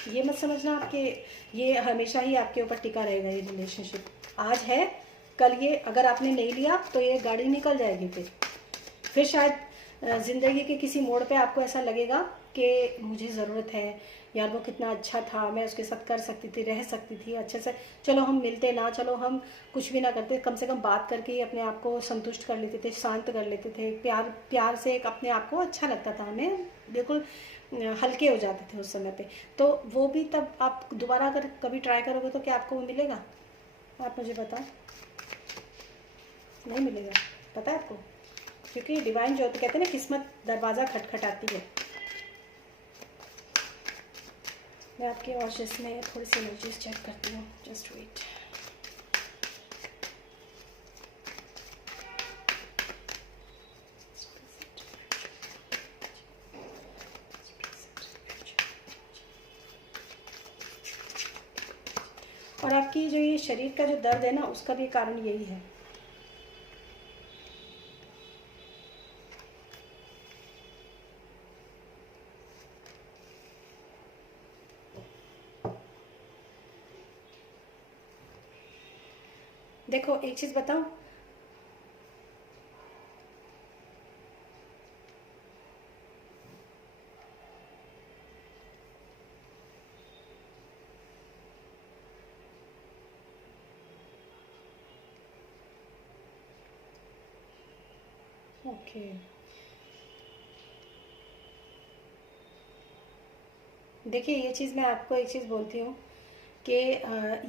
ये मत समझना आपके, ये हमेशा ही आपके ऊपर टिका रहेगा ये रिलेशनशिप। आज है, कल ये अगर आपने नहीं लिया तो ये गाड़ी निकल जाएगी। फिर शायद ज़िंदगी के किसी मोड़ पे आपको ऐसा लगेगा कि मुझे ज़रूरत है यार, वो कितना अच्छा था, मैं उसके साथ कर सकती थी, रह सकती थी अच्छे से, चलो हम मिलते ना, चलो हम कुछ भी ना करते, कम से कम बात करके ही अपने आप को संतुष्ट कर लेते थे, शांत कर लेते थे, प्यार से एक अपने आप को अच्छा लगता था, हमें बिल्कुल हल्के हो जाते थे उस समय पे। तो वो भी तब आप दोबारा अगर कभी ट्राई करोगे तो क्या आपको वो मिलेगा? आप मुझे बताओ। नहीं मिलेगा, पता है आपको, क्योंकि डिवाइन जो कहते हैं ना, किस्मत दरवाज़ा खटखटाती है। मैं आपके ऑर्शिस में थोड़ी सी एनर्जीज चेक करती हूँ, जस्ट वेट। और आपकी जो ये शरीर का जो दर्द है ना, उसका भी कारण यही है। देखो एक चीज़ बताऊं, ओके देखिए, ये चीज़ मैं आपको एक चीज़ बोलती हूँ कि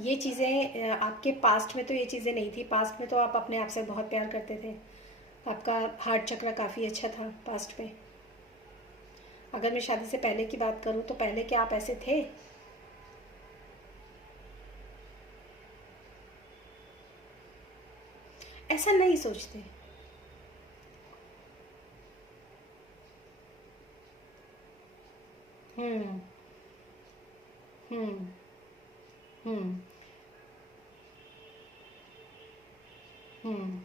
ये चीज़ें आपके पास्ट में तो ये चीज़ें नहीं थी। पास्ट में तो आप अपने आप से बहुत प्यार करते थे, आपका हार्ट चक्र काफ़ी अच्छा था पास्ट में। अगर मैं शादी से पहले की बात करूँ तो पहले क्या आप ऐसे थे? ऐसा नहीं सोचते। हम्म हम्म हम्म हम्म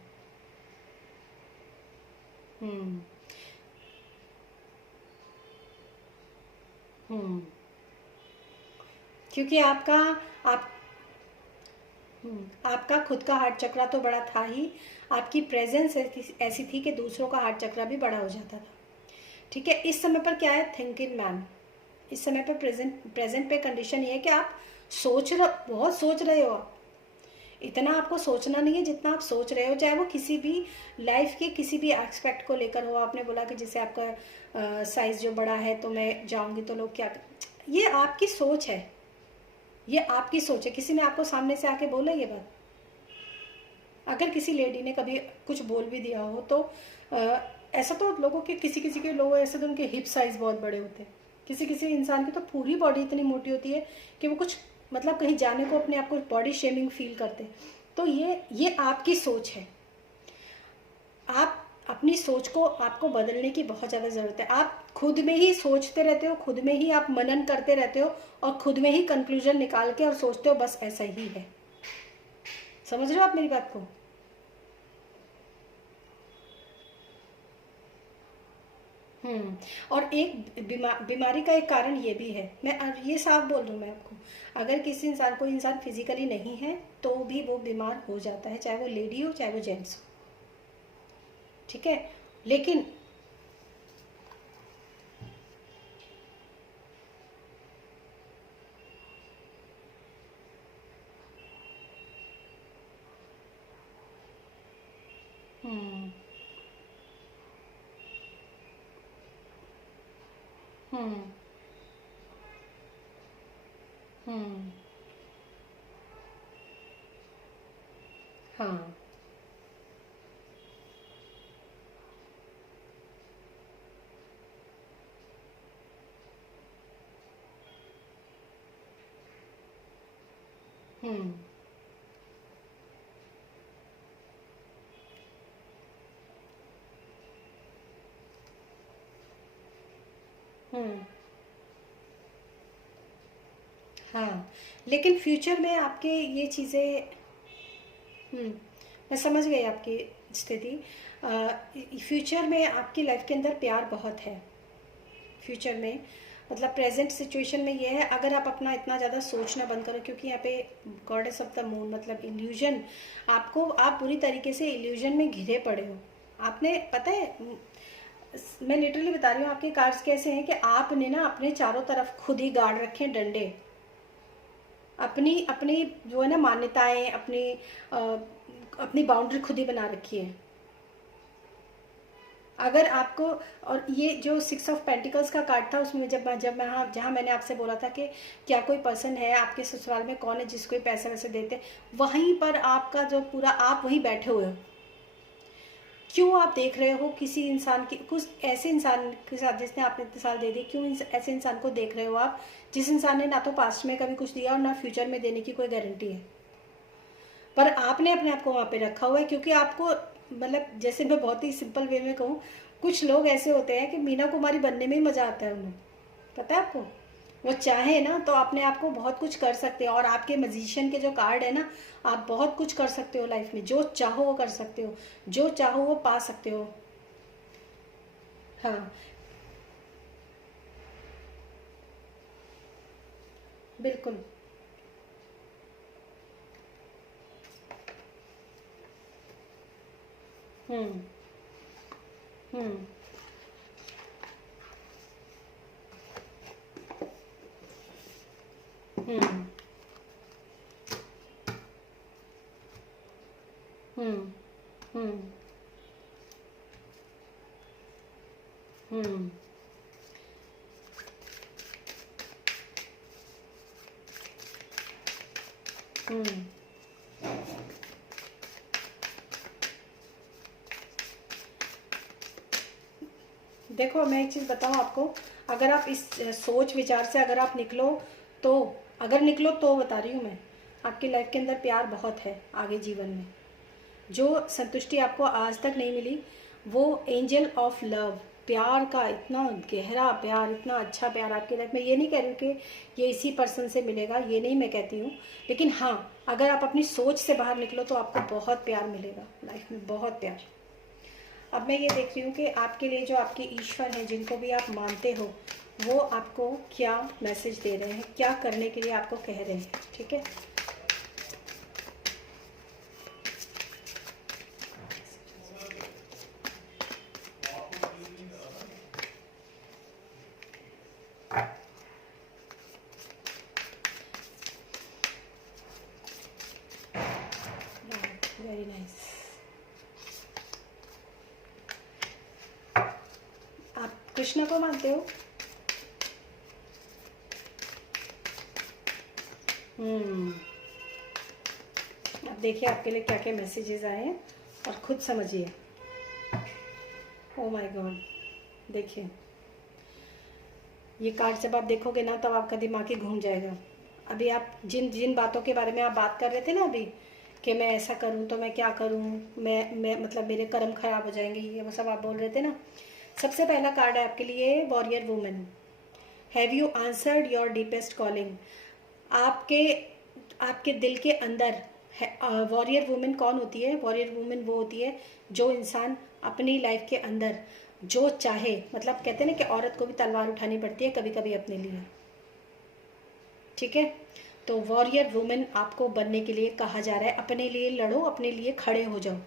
हम्म हम्म क्योंकि आप आपका खुद का हार्ट चक्र तो बड़ा था ही, आपकी प्रेजेंस ऐसी थी कि दूसरों का हार्ट चक्र भी बड़ा हो जाता था। ठीक है, इस समय पर क्या है, थिंकिंग मैन। इस समय पर प्रेजेंट पे कंडीशन ये है कि आप बहुत सोच रहे हो। आप इतना आपको सोचना नहीं है जितना आप सोच रहे हो, चाहे वो किसी भी लाइफ के किसी भी एस्पेक्ट को लेकर हो। आपने बोला कि जैसे आपका साइज जो बड़ा है तो मैं जाऊंगी तो लोग क्या ये आपकी सोच है, ये आपकी सोच है। किसी ने आपको सामने से आके बोला ये बात? अगर किसी लेडी ने कभी कुछ बोल भी दिया हो तो ऐसा तो लोगों के, किसी किसी के लोग ऐसे तो उनके हिप साइज बहुत बड़े होते हैं, किसी किसी इंसान की तो पूरी बॉडी इतनी मोटी होती है कि वो कुछ मतलब कहीं जाने को अपने आप को बॉडी शेमिंग फील करते हैं। तो ये आपकी सोच है। आप अपनी सोच को आपको बदलने की बहुत ज़्यादा ज़रूरत है। आप खुद में ही सोचते रहते हो, खुद में ही आप मनन करते रहते हो और खुद में ही कंक्लूजन निकाल के और सोचते हो बस ऐसा ही है। समझ रहे हो आप मेरी बात को? और एक बीमारी का एक कारण ये भी है, मैं ये साफ बोल दूँ मैं आपको, अगर किसी इंसान, कोई इंसान फिजिकली नहीं है तो भी वो बीमार हो जाता है, चाहे वो लेडी हो चाहे वो जेंट्स हो, ठीक है। लेकिन हम्म हम्म हम्म हाँ हम्म हम्म हाँ, लेकिन फ्यूचर में आपके ये चीज़ें, मैं समझ गई आपकी स्थिति। फ्यूचर में आपकी लाइफ के अंदर प्यार बहुत है, फ्यूचर में, मतलब प्रेजेंट सिचुएशन में ये है, अगर आप अपना इतना ज़्यादा सोचना बंद करो, क्योंकि यहाँ पे गॉडेस ऑफ द मून मतलब इल्यूजन, आपको, आप पूरी तरीके से इल्यूजन में घिरे पड़े हो। आपने पता है, मैं लिटरली बता रही हूँ, आपके कार्ड्स कैसे हैं कि आपने ना अपने चारों तरफ खुद ही गाड़ रखे हैं डंडे, अपनी अपनी जो है ना मान्यताएं, अपनी बाउंड्री खुद ही बना रखी है। अगर आपको, और ये जो 6 ऑफ पेंटिकल्स का कार्ड था, उसमें जब मैं हाँ, जहाँ मैंने आपसे बोला था कि क्या कोई पर्सन है आपके ससुराल में, कौन है जिसको पैसे वैसे देते, वहीं पर आपका जो पूरा, आप वहीं बैठे हुए हो। क्यों आप देख रहे हो किसी इंसान की, कुछ ऐसे इंसान के साथ जिसने आपने इतने साल दे दिए, क्यों ऐसे इंसान को देख रहे हो आप, जिस इंसान ने ना तो पास्ट में कभी कुछ दिया और ना फ्यूचर में देने की कोई गारंटी है, पर आपने अपने आप को वहाँ पे रखा हुआ है। क्योंकि आपको, मतलब जैसे मैं बहुत ही सिंपल वे में कहूँ, कुछ लोग ऐसे होते हैं कि मीना कुमारी बनने में ही मज़ा आता है उन्हें, पता है आपको, वो चाहे ना तो अपने आप को बहुत कुछ कर सकते हो। और आपके मजिशियन के जो कार्ड है ना, आप बहुत कुछ कर सकते हो लाइफ में, जो चाहो वो कर सकते हो, जो चाहो वो पा सकते हो। हाँ, बिल्कुल। हम्म हम्म हम्म हम्म हम्म हम्म हम्म देखो, मैं एक चीज़ बताऊँ आपको, अगर आप इस सोच विचार से अगर आप निकलो, तो, अगर निकलो तो बता रही हूँ मैं, आपकी लाइफ के अंदर प्यार बहुत है आगे जीवन में। जो संतुष्टि आपको आज तक नहीं मिली, वो एंजल ऑफ लव, प्यार का इतना गहरा प्यार, इतना अच्छा प्यार आपकी लाइफ में, ये नहीं कह रही हूँ कि ये इसी पर्सन से मिलेगा, ये नहीं मैं कहती हूँ, लेकिन हाँ, अगर आप अपनी सोच से बाहर निकलो तो आपको बहुत प्यार मिलेगा लाइफ में, बहुत प्यार। अब मैं ये देख रही हूँ कि आपके लिए जो आपके ईश्वर हैं, जिनको भी आप मानते हो, वो आपको क्या मैसेज दे रहे हैं, क्या करने के लिए आपको कह रहे हैं, ठीक है। Very nice. आप कृष्ण को मानते हो? हम्म अब देखिए आपके लिए क्या क्या मैसेजेस आए हैं, और खुद समझिए। ओ माय गॉड, देखिए, ये कार्ड जब आप देखोगे ना, तब आपका दिमाग ही घूम जाएगा। अभी आप जिन जिन बातों के बारे में आप बात कर रहे थे ना अभी, कि मैं ऐसा करूं तो मैं क्या करूं, मैं मतलब मेरे कर्म खराब हो जाएंगे, ये वो सब आप बोल रहे थे ना। सबसे पहला कार्ड है आपके लिए warrior women. Have you answered your deepest calling? आपके आपके दिल के अंदर वॉरियर वुमेन कौन होती है? वॉरियर वुमेन वो होती है जो इंसान अपनी लाइफ के अंदर जो चाहे, मतलब कहते हैं ना कि औरत को भी तलवार उठानी पड़ती है कभी कभी अपने लिए, ठीक है। तो वॉरियर वुमेन आपको बनने के लिए कहा जा रहा है, अपने लिए लड़ो, अपने लिए खड़े हो जाओ।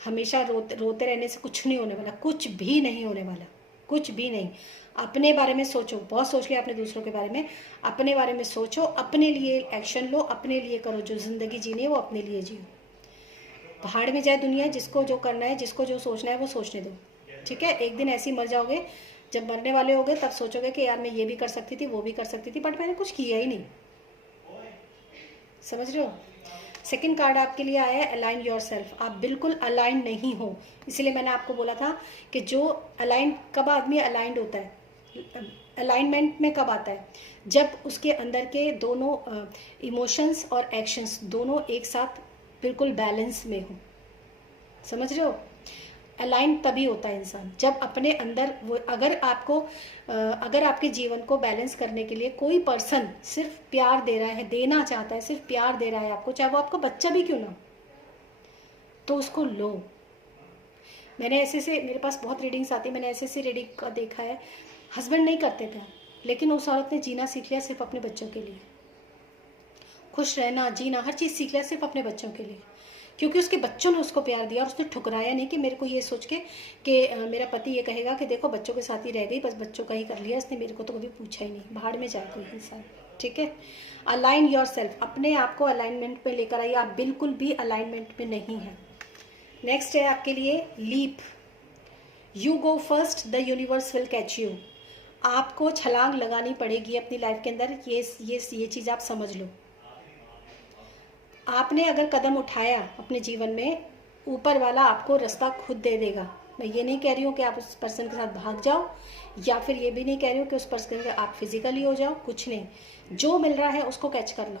हमेशा रोते रहने से कुछ नहीं होने वाला, कुछ भी नहीं होने वाला, कुछ भी नहीं। अपने बारे में सोचो, बहुत सोच लिया आपने दूसरों के बारे में, अपने बारे में सोचो, अपने लिए एक्शन लो, अपने लिए करो, जो ज़िंदगी जीनी है वो अपने लिए जियो। पहाड़ में जाए दुनिया, जिसको जो करना है, जिसको जो सोचना है वो सोचने दो, ठीक है। एक दिन ऐसे ही मर जाओगे, जब मरने वाले होगे तब सोचोगे कि यार मैं ये भी कर सकती थी, वो भी कर सकती थी, बट मैंने कुछ किया ही नहीं। समझ रहे हो। सेकंड कार्ड आपके लिए आया है अलाइन योर सेल्फ। आप बिल्कुल अलाइन नहीं हो, इसलिए मैंने आपको बोला था कि जो अलाइन, कब आदमी अलाइंड होता है, अलाइनमेंट में कब आता है, जब उसके अंदर के दोनों इमोशंस और एक्शंस दोनों एक साथ बिल्कुल बैलेंस में हो। समझ रहे हो। अलाइन तभी होता है इंसान जब अपने अंदर वो, अगर आपके जीवन को बैलेंस करने के लिए कोई पर्सन सिर्फ प्यार दे रहा है, देना चाहता है, सिर्फ प्यार दे रहा है आपको, चाहे वो आपका बच्चा भी क्यों ना, तो उसको लो। मैंने ऐसे मेरे पास बहुत रीडिंग्स आती है, मैंने ऐसे रीडिंग का देखा है, हस्बैंड नहीं करते थे लेकिन उस औरत ने जीना सीख लिया सिर्फ अपने बच्चों के लिए, खुश रहना, जीना, हर चीज़ सीख लिया सिर्फ अपने बच्चों के लिए, क्योंकि उसके बच्चों ने उसको प्यार दिया और उसने ठुकराया नहीं कि मेरे को ये सोच के कि मेरा पति ये कहेगा कि देखो बच्चों के साथ ही रह गई, बस बच्चों का ही कर लिया इसने, मेरे को तो कभी पूछा ही नहीं। भाड़ में जाए कोई इंसान, ठीक है। अलाइन योर सेल्फ, अपने आप को अलाइनमेंट में लेकर आइए, आप बिल्कुल भी अलाइनमेंट में नहीं है। नेक्स्ट है आपके लिए leap. You go first, the universe will catch you. आपको छलांग लगानी पड़ेगी अपनी लाइफ के अंदर, ये चीज़ आप समझ लो। आपने अगर कदम उठाया अपने जीवन में, ऊपर वाला आपको रास्ता खुद दे देगा। मैं ये नहीं कह रही हूँ कि आप उस पर्सन के साथ भाग जाओ, या फिर ये भी नहीं कह रही हूँ कि उस पर्सन के आप फिजिकली हो जाओ, कुछ नहीं। जो मिल रहा है उसको कैच कर लो।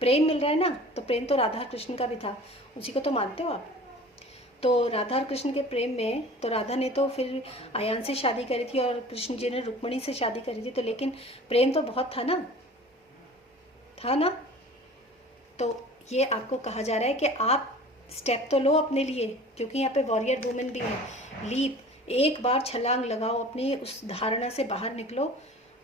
प्रेम मिल रहा है ना, तो प्रेम तो राधा कृष्ण का भी था, उसी को तो मानते हो आप। तो राधा और कृष्ण के प्रेम में तो राधा ने तो फिर आयान से शादी करी थी और कृष्ण जी ने रुक्मणी से शादी करी थी, तो लेकिन प्रेम तो बहुत था ना, था ना। तो ये आपको कहा जा रहा है कि आप स्टेप तो लो अपने लिए, क्योंकि यहाँ पे वॉरियर वुमेन भी है। लीप, एक बार छलांग लगाओ, अपनी उस धारणा से बाहर निकलो,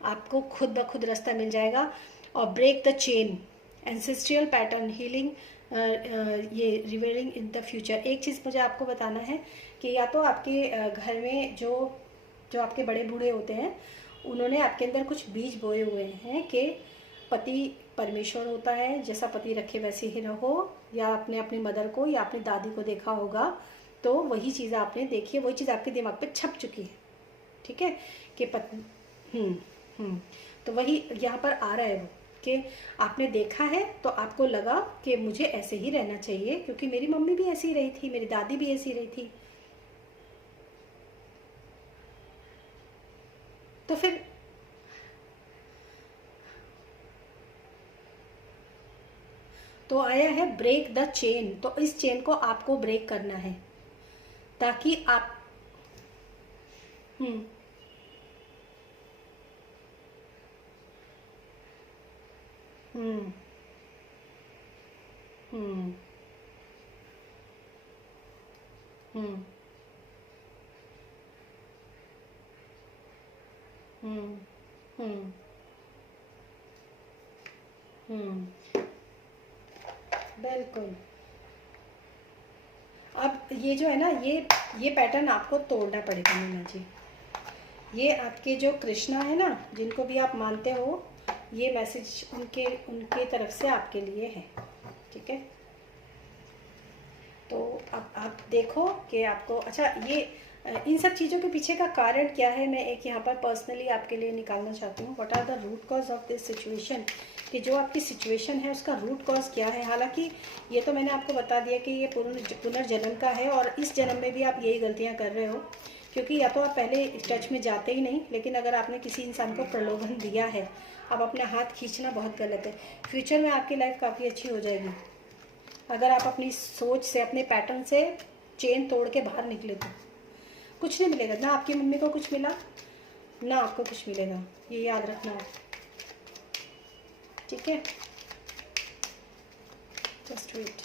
आपको खुद ब खुद रास्ता मिल जाएगा। और break the chain, ancestral pattern, healing, ये रिवेलिंग इन द फ्यूचर। एक चीज़ मुझे आपको बताना है कि या तो आपके घर में जो जो आपके बड़े बूढ़े होते हैं, उन्होंने आपके अंदर कुछ बीज बोए हुए हैं कि पति परमेश्वर होता है, जैसा पति रखे वैसे ही रहो, या आपने अपनी मदर को या अपनी दादी को देखा होगा, तो वही चीज़ आपने देखी है, वही चीज़ आपके दिमाग पे छप चुकी है, ठीक है। कि तो वही यहाँ पर आ रहा है वो, कि आपने देखा है तो आपको लगा कि मुझे ऐसे ही रहना चाहिए, क्योंकि मेरी मम्मी भी ऐसी रही थी, मेरी दादी भी ऐसी रही थी। तो फिर तो आया है ब्रेक द चेन, तो इस चेन को आपको ब्रेक करना है ताकि आप हम्म हम्म हम्म हम्म हम्म हम्म हम्म बिल्कुल। अब ये जो है ना, ये पैटर्न आपको तोड़ना पड़ेगा मीना जी। ये आपके जो कृष्णा है ना, जिनको भी आप मानते हो, ये मैसेज उनके उनके तरफ से आपके लिए है, ठीक है। तो अब आप देखो कि आपको, अच्छा ये इन सब चीज़ों के पीछे का कारण क्या है, मैं एक यहाँ पर पर्सनली आपके लिए निकालना चाहती हूँ। What are the root cause of this situation, कि जो आपकी सिचुएशन है उसका रूट कॉज क्या है। हालांकि ये तो मैंने आपको बता दिया कि ये पुनर्जन्म का है, और इस जन्म में भी आप यही गलतियाँ कर रहे हो, क्योंकि या तो आप पहले टच में जाते ही नहीं, लेकिन अगर आपने किसी इंसान को प्रलोभन दिया है, अब अपना हाथ खींचना बहुत गलत है। फ्यूचर में आपकी लाइफ काफ़ी अच्छी हो जाएगी अगर आप अपनी सोच से, अपने पैटर्न से चेन तोड़ के बाहर निकले तो। कुछ नहीं मिलेगा, ना आपकी मम्मी को कुछ मिला, ना आपको कुछ मिलेगा, ये याद रखना आप, ठीक है। Just wait,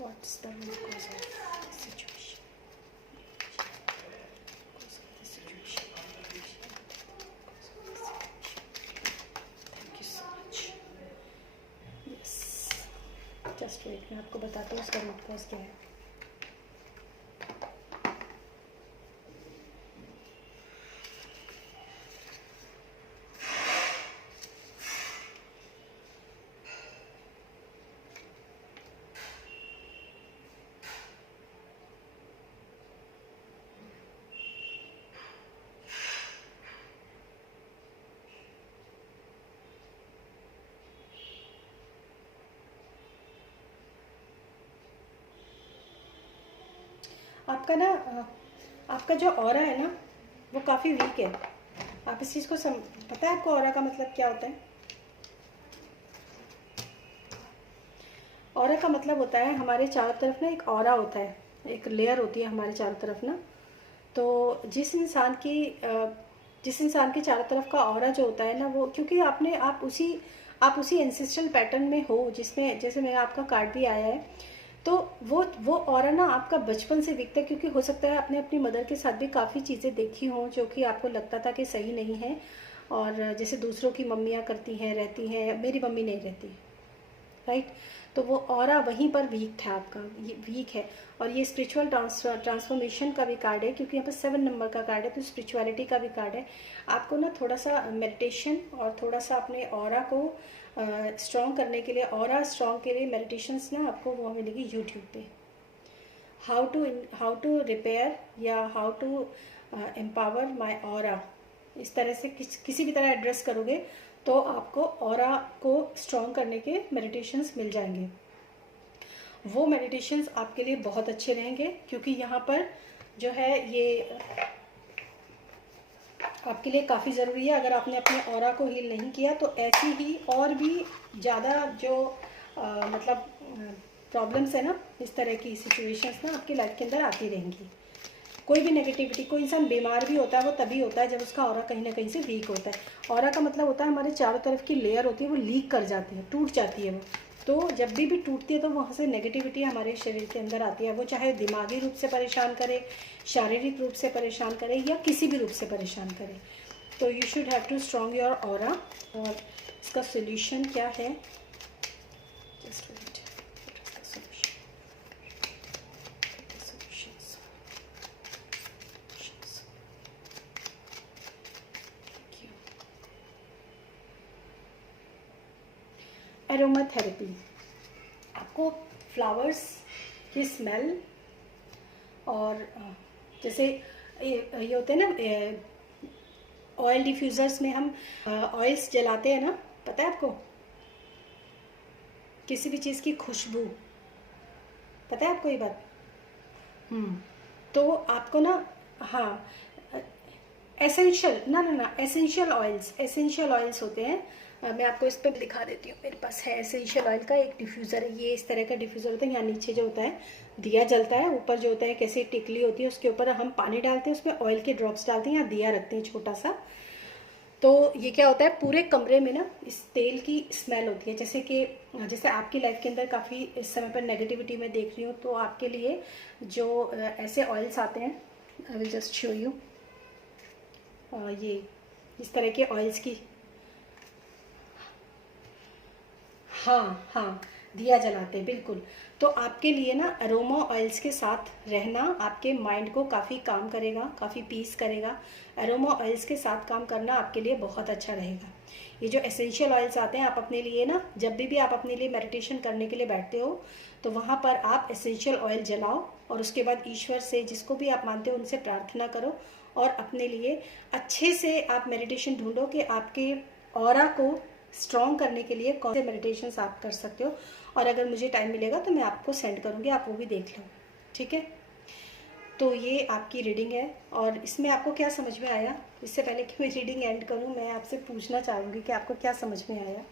what's the root cause of situation. तो एक मैं आपको बताती हूँ उसका रूट कॉज क्या है। आपका ना आपका जो ऑरा है ना वो काफ़ी वीक है। आप इस चीज़ को पता है आपको ऑरा का मतलब क्या होता है? ऑरा का मतलब होता है हमारे चारों तरफ ना एक ऑरा होता है, एक लेयर होती है हमारे चारों तरफ ना। तो जिस इंसान के चारों तरफ का ऑरा जो होता है ना, वो क्योंकि आप उसी एंसेस्ट्रल पैटर्न में हो जिसमें, जैसे मेरा आपका कार्ड भी आया है, तो वो ऑरा ना आपका बचपन से दिखता है। क्योंकि हो सकता है आपने अपनी मदर के साथ भी काफ़ी चीज़ें देखी हों जो कि आपको लगता था कि सही नहीं है, और जैसे दूसरों की मम्मियाँ करती हैं, रहती हैं, मेरी मम्मी नहीं रहती, राइट। तो वो ऑरा वहीं पर वीक था आपका, ये वीक है। और ये स्पिरिचुअल ट्रांसफॉर्मेशन का भी कार्ड है, क्योंकि यहाँ पर 7 नंबर का कार्ड है, तो स्पिरिचुअलिटी का भी कार्ड है। आपको ना थोड़ा सा मेडिटेशन और थोड़ा सा अपने ऑरा को स्ट्रॉन्ग करने के लिए, ऑरा स्ट्रॉन्ग के लिए मेडिटेशंस ना आपको वो मिलेगी यूट्यूब पे। हाउ टू रिपेयर या how to empower my aura, इस तरह से किसी भी तरह एड्रेस करोगे तो आपको ऑरा को स्ट्रॉन्ग करने के मेडिटेशंस मिल जाएंगे। वो मेडिटेशंस आपके लिए बहुत अच्छे रहेंगे, क्योंकि यहाँ पर जो है ये आपके लिए काफ़ी ज़रूरी है। अगर आपने अपने ऑरा को हील नहीं किया तो ऐसी ही और भी ज़्यादा जो मतलब प्रॉब्लम्स है ना, इस तरह की सिचुएशंस ना आपकी लाइफ के अंदर आती रहेंगी। कोई भी नेगेटिविटी, कोई इंसान बीमार भी होता है वो तभी होता है जब उसका ऑरा कहीं ना कहीं से वीक होता है। ऑरा का मतलब होता है हमारे चारों तरफ की लेयर होती है वो लीक कर जाती है, टूट जाती है वो। तो जब भी टूटती है तो वहाँ से नेगेटिविटी हमारे शरीर के अंदर आती है, वो चाहे दिमागी रूप से परेशान करे, शारीरिक रूप से परेशान करे, या किसी भी रूप से परेशान करे। तो you should have to strong your aura. और इसका सोल्यूशन क्या है, जस्ट वेट, इसका सोल्यूशन, एरोमा थेरेपी। आपको फ्लावर्स की स्मेल, और जैसे ये होते हैं ना ऑयल डिफ्यूज़र्स में हम ऑयल्स जलाते हैं ना, पता है आपको, किसी भी चीज़ की खुशबू, पता है आपको ये बात? तो आपको ना, हाँ, एसेंशियल एसेंशियल ऑयल्स होते हैं। मैं आपको इस पर दिखा देती हूँ, मेरे पास है एसेंशियल ऑयल का एक डिफ्यूज़र है। ये इस तरह का डिफ्यूज़र होता है, यहाँ नीचे जो होता है दिया जलता है, ऊपर जो होता है कैसे टिकली होती है, उसके ऊपर हम पानी डालते हैं, उसमें ऑयल के ड्रॉप्स डालते हैं, यहाँ दिया रखते हैं छोटा सा। तो ये क्या होता है, पूरे कमरे में ना इस तेल की स्मेल होती है। जैसे आपकी लाइफ के अंदर काफ़ी इस समय पर नेगेटिविटी मैं देख रही हूँ, तो आपके लिए जो ऐसे ऑयल्स आते हैं, I will just show you, ये इस तरह के ऑयल्स की, हाँ दिया जलाते हैं, बिल्कुल। तो आपके लिए ना अरोमा ऑयल्स के साथ रहना आपके माइंड को काफ़ी काम करेगा, काफ़ी पीस करेगा। अरोमा ऑयल्स के साथ काम करना आपके लिए बहुत अच्छा रहेगा। ये जो एसेंशियल ऑयल्स आते हैं, आप अपने लिए ना जब भी आप अपने लिए मेडिटेशन करने के लिए बैठते हो तो वहाँ पर आप एसेंशियल ऑयल जलाओ, और उसके बाद ईश्वर से, जिसको भी आप मानते हो, उनसे प्रार्थना करो, और अपने लिए अच्छे से आप मेडिटेशन ढूंढो कि आपके ऑरा को स्ट्रॉन्ग करने के लिए कौन से मेडिटेशंस आप कर सकते हो। और अगर मुझे टाइम मिलेगा तो मैं आपको सेंड करूँगी, आप वो भी देख लो, ठीक है। तो ये आपकी रीडिंग है, और इसमें आपको क्या समझ में आया? इससे पहले कि मैं रीडिंग एंड करूँ, मैं आपसे पूछना चाहूँगी कि आपको क्या समझ में आया।